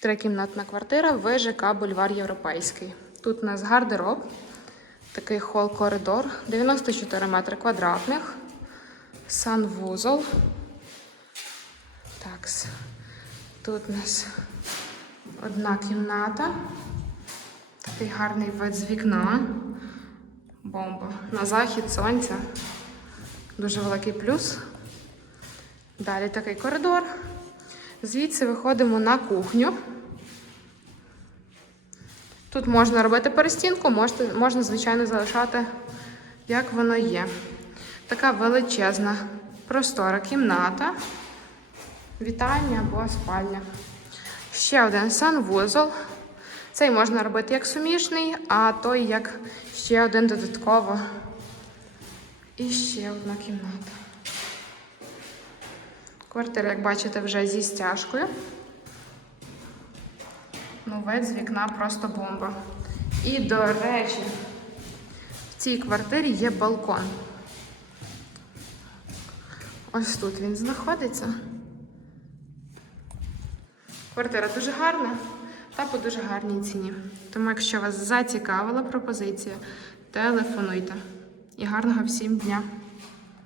Трикімнатна квартира ВЖК Бульвар Європейський. Тут у нас гардероб, такий хол-коридор, 94 метри квадратних, санвузол. Такс. Тут у нас одна кімната. Такий гарний вид з вікна. Бомба. На захід сонця. Дуже великий плюс. Далі такий коридор. Звідси виходимо на кухню. Тут можна робити перестінку, можна, звичайно, залишати, як воно є. Така величезна простора кімната, вітальня або спальня. Ще один санвузол. Цей можна робити як сумішний, а той як ще один додатково. І ще одна кімната. Квартира, як бачите, вже зі стяжкою. Ну, вид з вікна просто бомба. І, до речі, в цій квартирі є балкон. Ось тут він знаходиться. Квартира дуже гарна та по дуже гарній ціні. Тому, якщо вас зацікавила пропозиція, телефонуйте. І гарного всім дня!